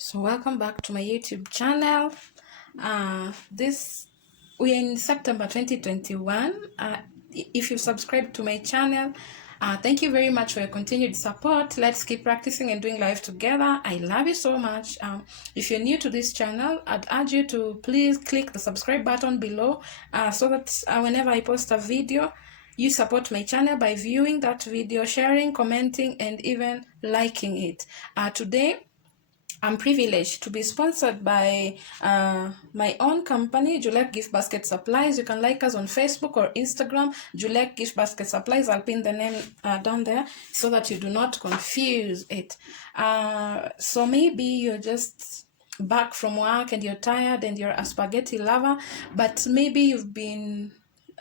So welcome back to my YouTube channel. We're in September 2021. If you subscribe to my channel, thank you very much for your continued support. Let's keep practicing and doing life together. I love you so much. If you're new to this channel, I'd urge you to please click the subscribe button below so that whenever I post a video, you support my channel by viewing that video, sharing, commenting, and even liking it. Today, I'm privileged to be sponsored by my own company, Juliet Gift Basket Supplies. You can like us on Facebook or Instagram, Juliet Gift Basket Supplies. I'll pin the name down there so that you do not confuse it. So maybe you're just back from work and you're tired and you're a spaghetti lover, but maybe you've been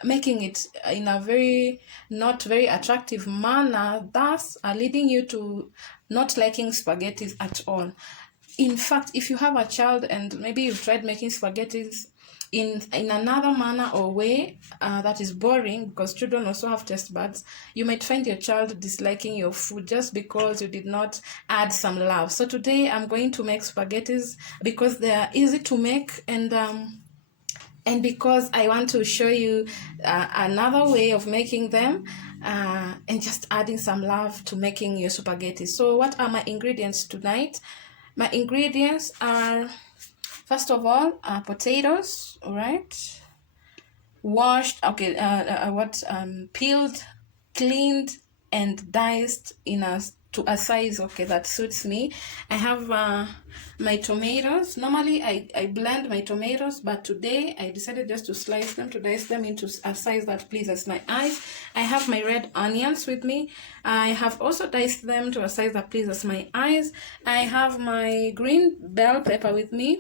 making it in a not very attractive manner, thus leading you to not liking spaghettis at all. In fact, if you have a child and maybe you've tried making spaghettis in another manner or way that is boring, because children also have taste buds, you might find your child disliking your food just because you did not add some love. So today I'm going to make spaghettis because they are easy to make, and because I want to show you another way of making them and just adding some love to making your spaghetti. So what are my ingredients tonight? My ingredients are, first of all, potatoes, all right, washed, okay, peeled, cleaned, and diced to a size, okay, that suits me. I have my tomatoes. Normally I blend my tomatoes, but today I decided just to slice them, to dice them into a size that pleases my eyes. I have my red onions with me. I have also diced them to a size that pleases my eyes. I have my green bell pepper with me.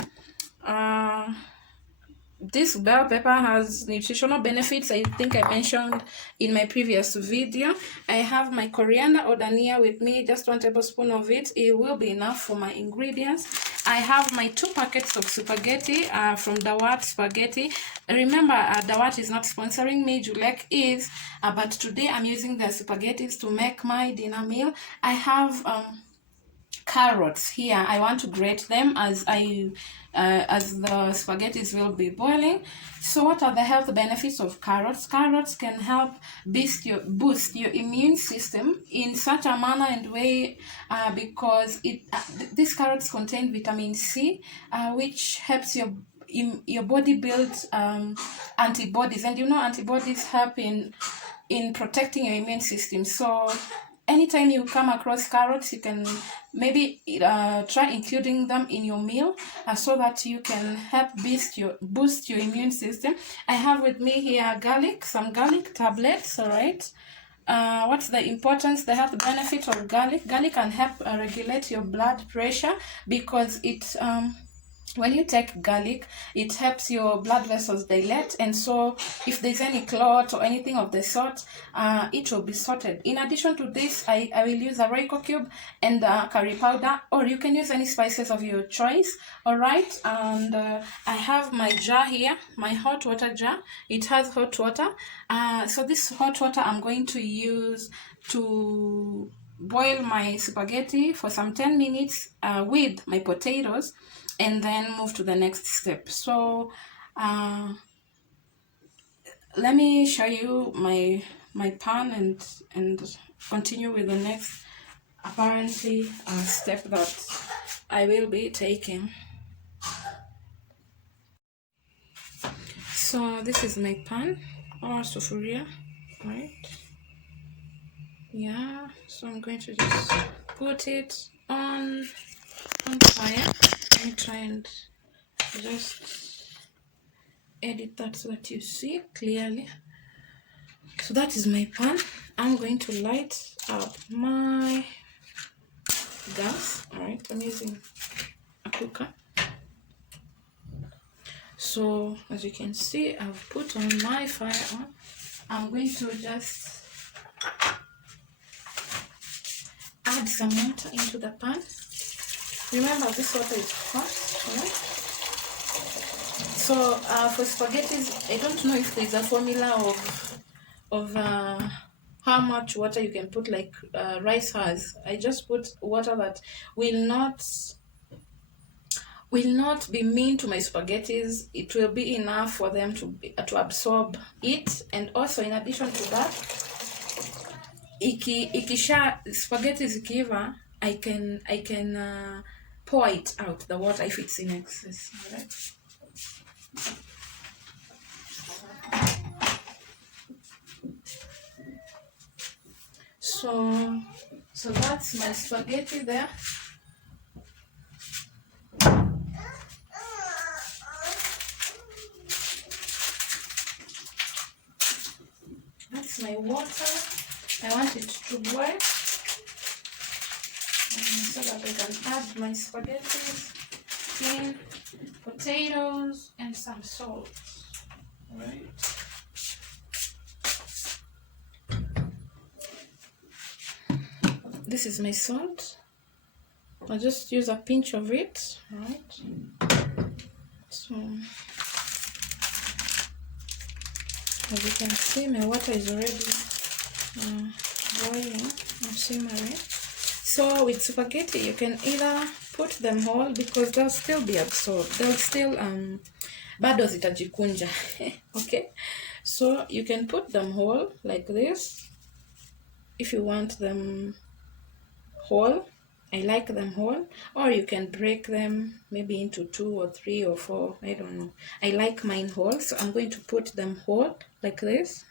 This bell pepper has nutritional benefits, I think I mentioned in my previous video. I have my coriander or dania with me, just 1 tablespoon of it. It will be enough for my ingredients. I have my 2 packets of spaghetti from Daawat Spaghetti. Remember, Daawat is not sponsoring me, Juliet is, but today I'm using the spaghettis to make my dinner meal. I have carrots here. I want to grate them as the spaghettis will be boiling. So what are the health benefits of carrots? Carrots can help boost your immune system in such a manner and way because these carrots contain vitamin C, which helps your body build antibodies, and antibodies help in protecting your immune system. So anytime you come across carrots, you can maybe try including them in your meal so that you can help boost your immune system. I have with me here some garlic tablets, all right. What's the importance, the health benefit of garlic? Garlic can help regulate your blood pressure because when you take garlic, it helps your blood vessels dilate, and so if there's any clot or anything of the sort, it will be sorted. In addition to this, I will use a Royco cube and curry powder, or you can use any spices of your choice, all right. And I have my jar here, my hot water jar. It has hot water. So this hot water I'm going to use to boil my spaghetti for some 10 minutes with my potatoes, and then move to the next step. So let me show you my pan and continue with the next apparently step that I will be taking. So this is my pan or sufuria, right? Yeah, so I'm going to just put it on fire. Let me try and just edit that so that you see clearly. So that is my pan. I'm going to light up my gas. All right, I'm using a cooker. So as you can see, I've put on my fire on. I'm going to just add some water into the pan. Remember, this water is hot, right? So for spaghettis, I don't know if there's a formula of how much water you can put, like rice has. I just put water that will not will not be mean to my spaghettis. It will be enough for them to absorb it. And also in addition to that, ikisha spaghetti zikiva, I can pour it out, the water, if it's in excess. All right. So that's my spaghetti there. That's my water. I want it to boil so that I can add my spaghetti, in potatoes, and some salt. All right. This is my salt. I'll just use a pinch of it, right? So, as you can see, my water is already boiling or simmering. So with spaghetti, you can either put them whole because they'll still be absorbed. They'll still bado zitajikunja. Okay, so you can put them whole like this if you want them whole. I like them whole, or you can break them maybe into 2 or 3 or 4, I don't know. I like mine whole, so I'm going to put them whole like this,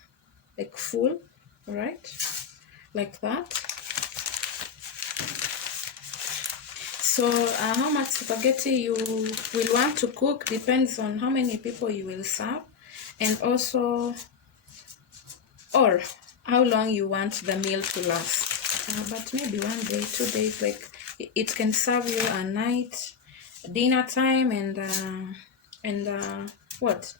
like full, all right, like that. So how much spaghetti you will want to cook depends on how many people you will serve, and also or how long you want the meal to last. But maybe 1 day, 2 days, like it can serve you a night, dinner time, and what?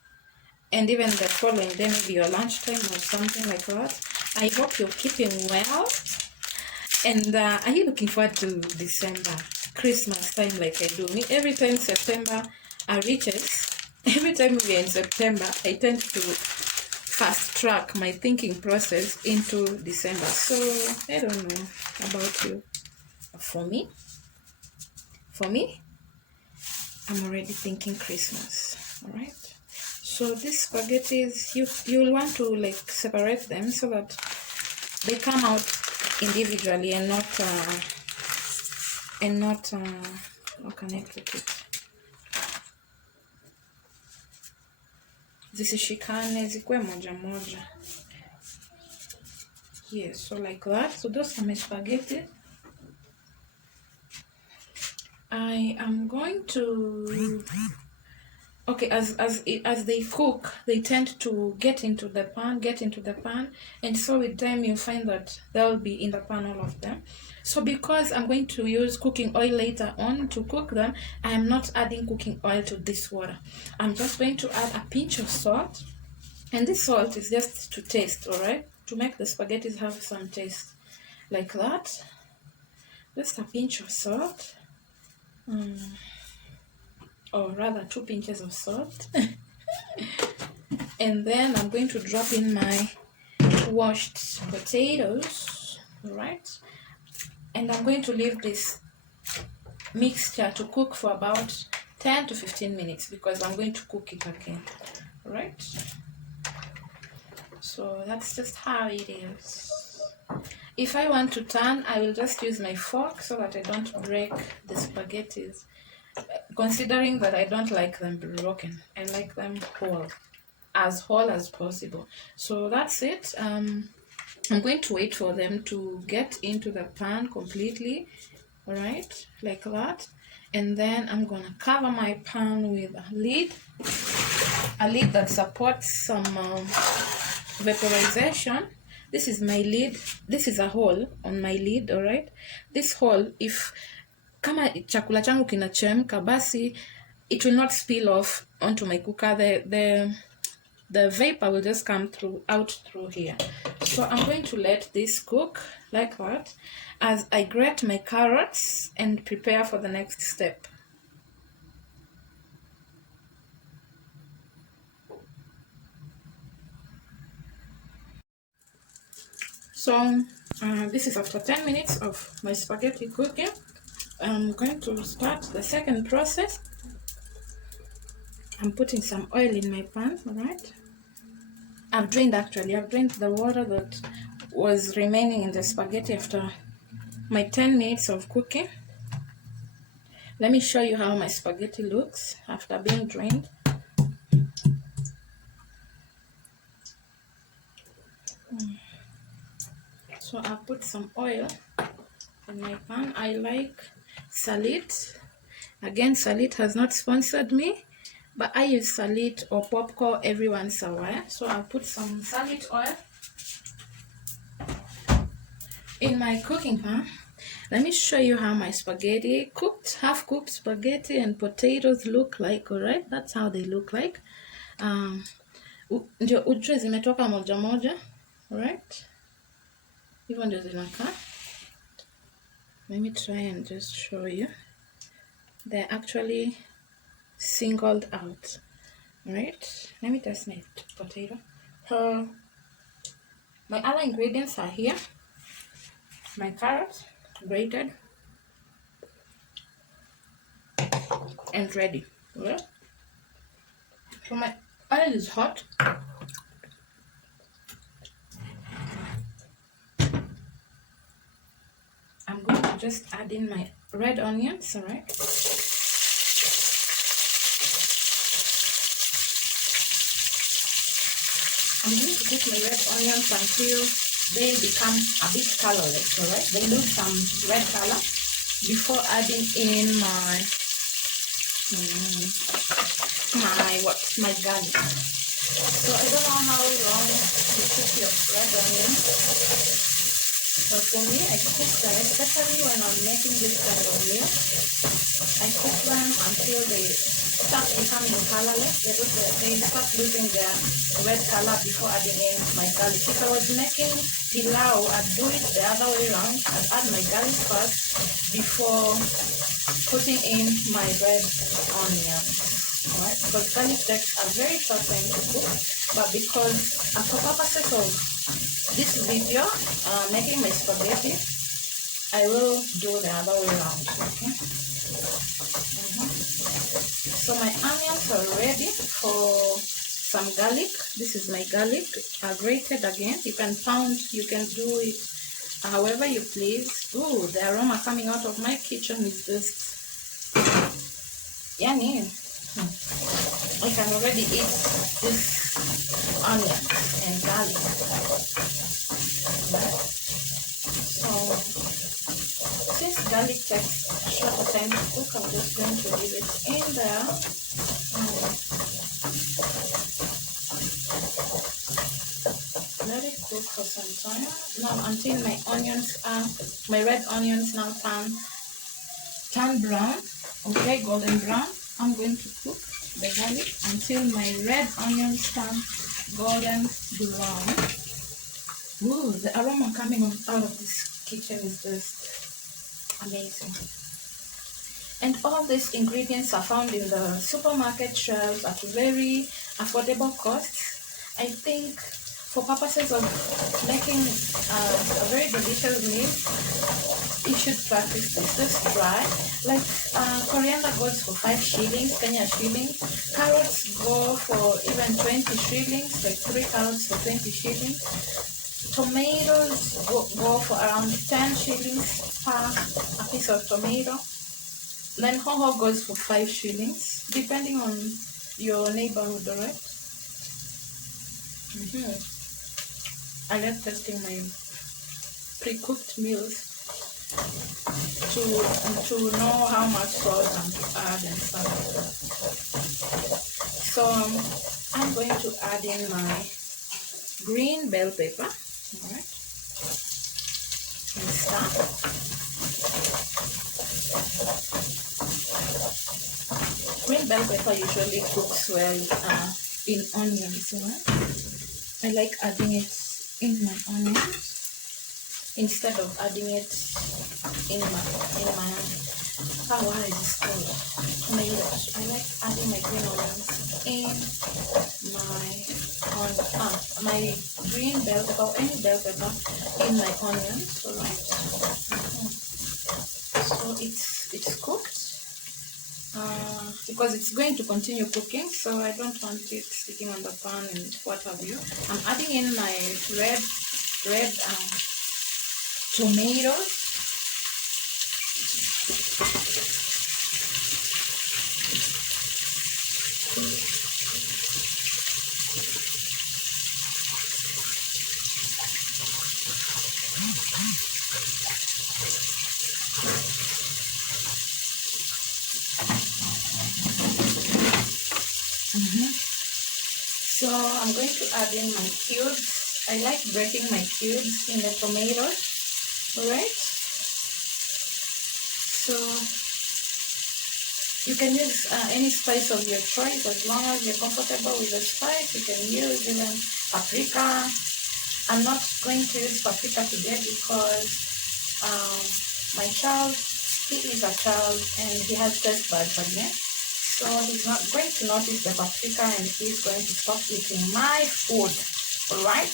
And even the following day, maybe your lunchtime or something like that. I hope you're keeping well. And are you looking forward to December, Christmas time like I do? Me, every time September reaches, every time we are in September, I tend to fast track my thinking process into December. So I don't know about you. For me, I'm already thinking Christmas. All right. So these spaghettis, you'll want to like separate them so that they come out individually and not how can I put it? Zisishikane, zikuwe moja moja. Yes, so like that. So those are my spaghetti. I am going to, okay, as they cook, they tend to get into the pan, and so with time you find that they'll be in the pan, all of them. So because I'm going to use cooking oil later on to cook them, I am not adding cooking oil to this water. I'm just going to add a pinch of salt, and this salt is just to taste, all right, to make the spaghettis have some taste, like that. Just a pinch of salt. Or rather 2 pinches of salt. And then I'm going to drop in my washed potatoes, right? And I'm going to leave this mixture to cook for about 10 to 15 minutes because I'm going to cook it again, right? So that's just how it is. If I want to turn, I will just use my fork so that I don't break the spaghettis, considering that I don't like them broken. I like them whole as possible. So that's it. I'm going to wait for them to get into the pan completely, all right, like that. And then I'm gonna cover my pan with a lid that supports some vaporization. This is my lid. This is a hole on my lid, all right. This hole, if kama chakula changu kinachemka, basi it will not spill off onto my cooker. The vapor will just come out through here. So I'm going to let this cook like that as I grate my carrots and prepare for the next step. So this is after 10 minutes of my spaghetti cooking. I'm going to start the second process. I'm putting some oil in my pan, alright? I've drained the water that was remaining in the spaghetti after my 10 minutes of cooking. Let me show you how my spaghetti looks after being drained. So I'll put some oil in my pan. I like Salit. Again, Salit has not sponsored me, but I use Salit or popcorn every once in a while. So I'll put some Salit oil in my cooking pan. Let me show you how my spaghetti, half-cooked spaghetti and potatoes look like, alright? That's how they look like. Ndio ujue zimetoka moja moja, alright? Hivyo ndio zinakaa. Let me try and just show you. They're actually singled out, alright? Let me test my potato. My other ingredients are here. My carrots, grated and ready. Yeah. So my oil is hot. I'm going to just add in my red onions, alright? I'm going to cook my red onions until they become a bit colorless, alright? They lose some red color before adding in my garlic. So I don't know how long you cook your red onions, but for me, I cook them, especially when I'm making this kind of meal. I cook them until they start becoming colorless. They start losing their red color before adding in my garlic. If I was making pilau, I'd do it the other way around. I'd add my garlic first before putting in my red onions. Alright, because garlic takes a very short time to cook, but because for purposes of this video, making my spaghetti, I will do the other way around. Okay. So my onions are ready for some garlic. This is my garlic, grated again. You can pound, you can do it however you please. Ooh, the aroma coming out of my kitchen is just yummy. I can already eat this onion and garlic. So since garlic takes a shorter time to cook, I'm just going to leave it in there. Let it cook for some time. Now until my red onions now turn brown, okay, golden brown. I'm going to cook the garlic until my red onions turn golden brown. Ooh, the aroma coming out of this kitchen is just amazing. And all these ingredients are found in the supermarket shelves at very affordable costs. I think for purposes of making a very delicious meal, you should practice this. Just try. Like coriander goes for 5 shillings, Kenya shillings. Carrots go for even 20 shillings, like 3 carrots for 20 shillings. Tomatoes go for around 10 shillings per a piece of tomato. Then hoho goes for 5 shillings, depending on your neighborhood, alright? I like testing my pre-cooked meals to know how much salt and to add and stuff. So I'm going to add in my green bell pepper, alright? And stir. Green bell pepper usually cooks well in onions, alright? I like adding it in my onions instead of adding it in my what is this called? Tomatoes. I like adding my green onions in my green bell pepper or any bell pepper in my onions, alright? So it's cooked. because it's going to continue cooking, so I don't want it sticking on the pan and what have you. I'm adding in my red tomatoes. So I'm going to add in my cubes. I like breaking my cubes in the tomatoes. Alright, so you can use any spice of your choice as long as you're comfortable with the spice. You can use even paprika. I'm not going to use paprika today because my child, he is a child and he has taste buds again. So he's not going to notice the paprika and he's going to stop eating my food, alright?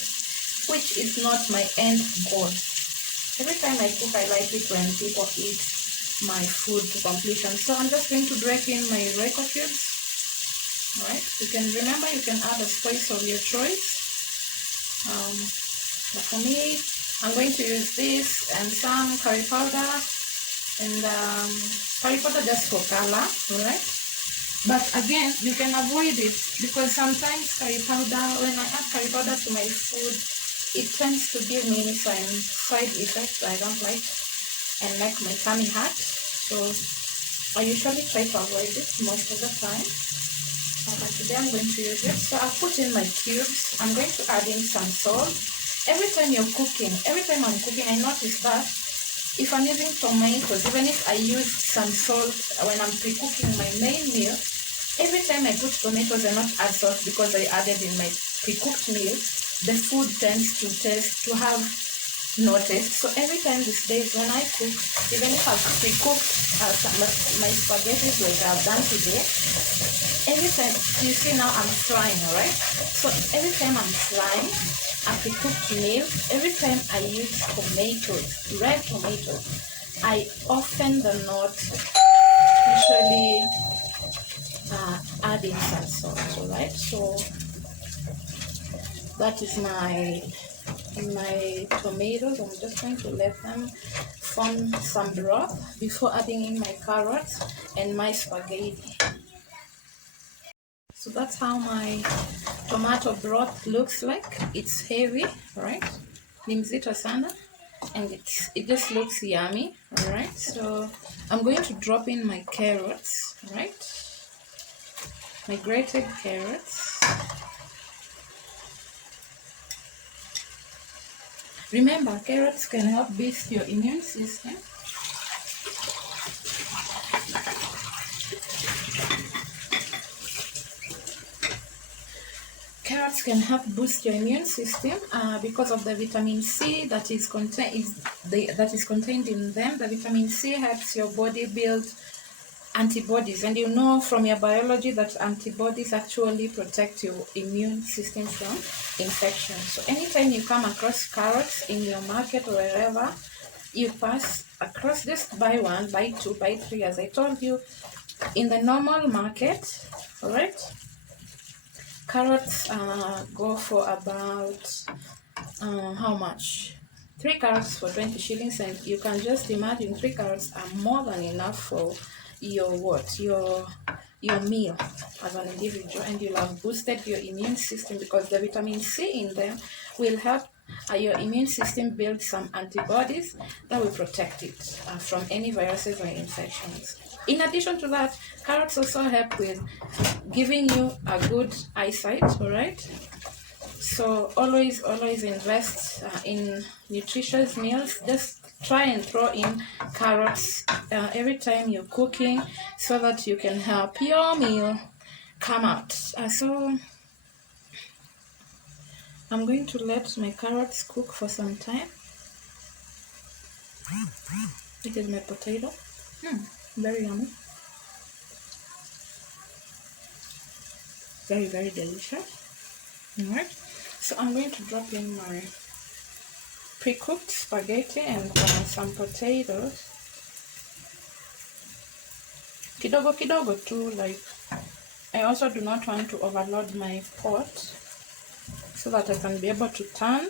Which is not my end goal. Every time I cook, I like it when people eat my food to completion. So I'm just going to break in my Royco cubes. Alright, you can remember you can add a spice of your choice. But for me, I'm going to use this and some curry powder and curry powder just for color, alright? But again, you can avoid it because sometimes curry powder, when I add curry powder to my food, it tends to give me some side effects I don't like and make my tummy hurt. So I usually try to avoid it most of the time. But today I'm going to use it. So I'll put in my cubes. I'm going to add in some salt. Every time I'm cooking, I notice that if I'm using tomatoes, even if I use some salt when I'm pre-cooking my main meal, every time I put tomatoes and not add salt because I added in my pre-cooked meal, the food tends to have no taste. So every time these days when I cook, even if I've pre-cooked my spaghetti like I've done today, every time, you see now I'm frying, alright? So every time I'm frying a pre-cooked meal, every time I use tomatoes, red tomatoes, I often do not usually add in some salt, alright? So that is my tomatoes. I'm just going to let them form some broth before adding in my carrots and my spaghetti. So that's how my tomato broth looks like. It's heavy, right? Ni mzito sana, and it just looks yummy, alright? So I'm going to drop in my carrots, right? My grated carrots. Remember, carrots can help boost your immune system. Carrots can help boost your immune system because of the vitamin C that is contained in them. The vitamin C helps your body build antibodies, and you know from your biology that antibodies actually protect your immune system from infection. So anytime you come across carrots in your market or wherever you pass across, just buy one, buy two, buy three, as I told you. In the normal market, all right, carrots go for about how much? 3 carrots for 20 shillings, and you can just imagine 3 carrots are more than enough for your meal as an individual, and you'll have boosted your immune system because the vitamin C in them will help your immune system build some antibodies that will protect it from any viruses or infections. In addition to that, carrots also help with giving you a good eyesight, all right? So always invest in nutritious meals. Just try and throw in carrots every time you're cooking so that you can help your meal come out. So I'm going to let my carrots cook for some time. It is my potato. Very yummy. Very, very delicious. Alright, so I'm going to drop in my pre-cooked spaghetti and some potatoes. kidogo kidogo too. Like, I also do not want to overload my pot, so that I can be able to turn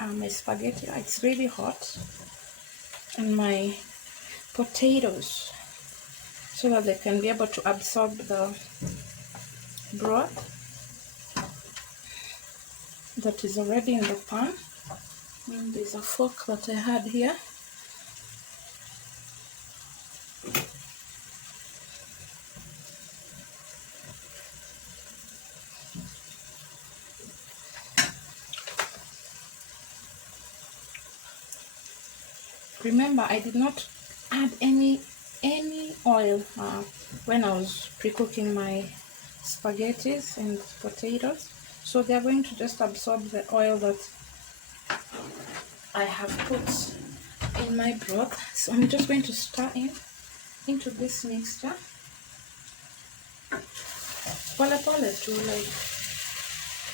my spaghetti. It's really hot, and my potatoes, so that they can be able to absorb the broth that is already in the pan. And there's a fork that I had here. Remember, I did not add any oil when I was pre-cooking my spaghettis and potatoes, so they're going to just absorb the oil that I have put in my broth. So I'm just going to stir into this mixture. Pole pole too, like,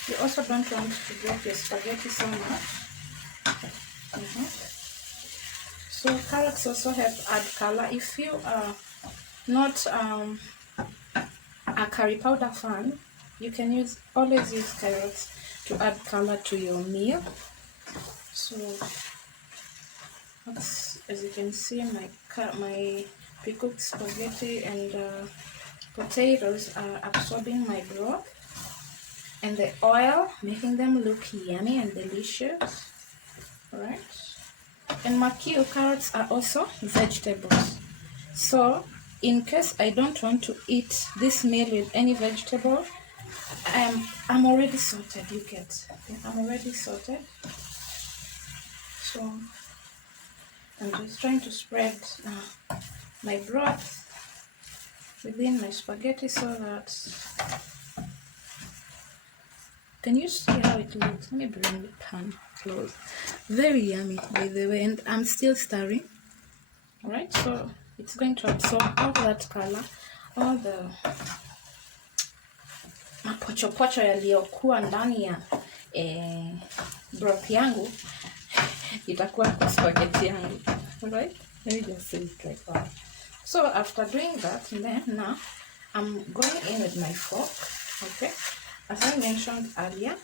you also don't want to break your spaghetti so much. So carrots also help add color. If you are not a curry powder fan, you can always use carrots to add color to your meal. So that's, as you can see, my pre-cooked spaghetti and potatoes are absorbing my broth and the oil, making them look yummy and delicious. Alright. And mark you, carrots are also vegetables. So in case I don't want to eat this meal with any vegetable, I'm already sorted, you get. I'm already sorted. So I'm just trying to spread my broth within my spaghetti so that, can you see how it looks? Let me bring the pan close. Very yummy, by the way, and I'm still stirring. Alright, so it's going to absorb all that color, all the mapochopocho yaliyokuwa ndani ya broth yangu itakuwa kwa spaghetti yangu. Alright, let me just say it like that. So after doing that, then now I'm going in with my fork. Okay, as I mentioned earlier,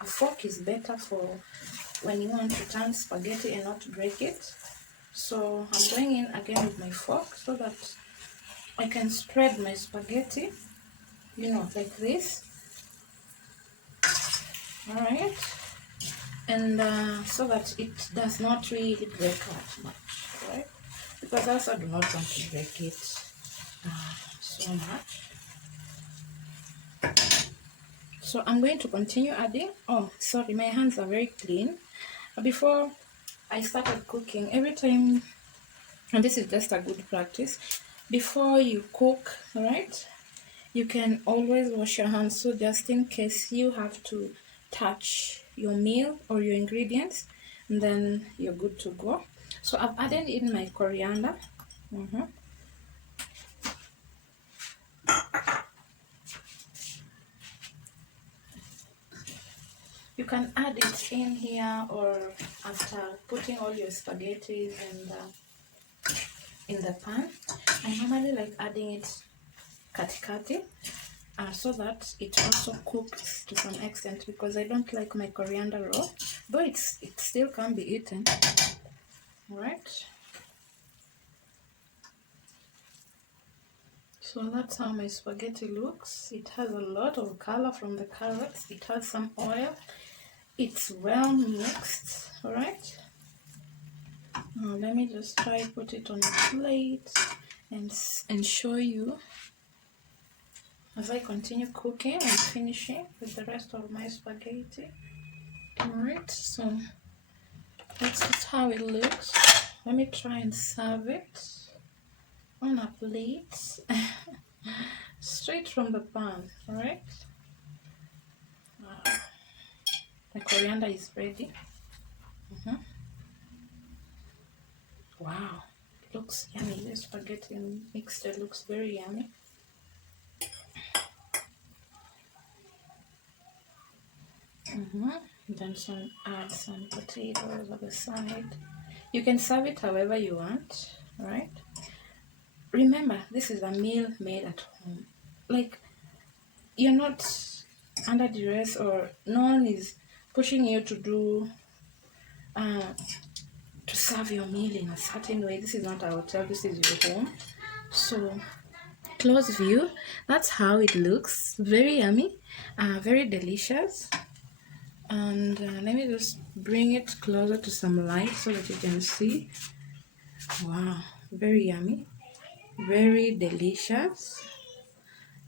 a fork is better for when you want to turn spaghetti and not break it. So I'm going in again with my fork so that I can spread my spaghetti, you know, like this. Alright, and so that it does not really break that much, right? Because I also do not want to break it so much. So I'm going to continue adding. Oh, sorry, my hands are very clean. Before I started cooking, every time, and this is just a good practice, before you cook, right, you can always wash your hands, so just in case you have to touch your meal or your ingredients, and then you're good to go. So I've added in my coriander. You can add it in here or after putting all your spaghettis and in the pan. I normally like adding it katikati so that it also cooks to some extent, because I don't like my coriander raw, but it still can be eaten. Alright, so that's how my spaghetti looks. It has a lot of color from the carrots, it has some oil, it's well mixed. Alright, now let me just try put it on a plate and show you as I continue cooking and finishing with the rest of my spaghetti. Alright, so that's just how it looks. Let me try and serve it on a plate straight from the pan. Alright, the coriander is ready. Wow, it looks yummy. The spaghetti mixture looks very yummy. Then add some potatoes on the side. You can serve it however you want, right? remember, this is a meal made at home. Like, you're not under duress, or no one is pushing you to do to serve your meal in a certain way. This is not a hotel, this is your home. So close view, that's how it looks. Very yummy, very delicious. And let me just bring it closer to some light so that you can see. Wow, very yummy, very delicious.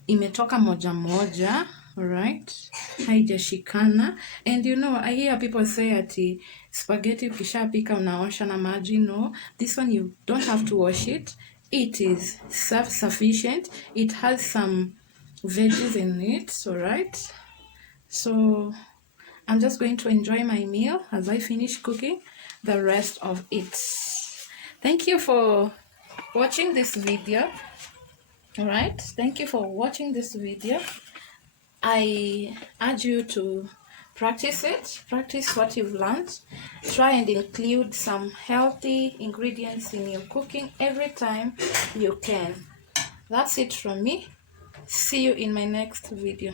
Imetoka moja moja, alright, haijashikana. And you know, I hear people say ati spaghetti ukishapika unaosha na maji. No, this one you don't have to wash it. It is self-sufficient. It has some veggies in it, alright. So I'm just going to enjoy my meal as I finish cooking the rest of it. Thank you for watching this video. Alright, thank you for watching this video. I urge you to practice it. Practice what you've learned. Try and include some healthy ingredients in your cooking every time you can. That's it from me. See you in my next video.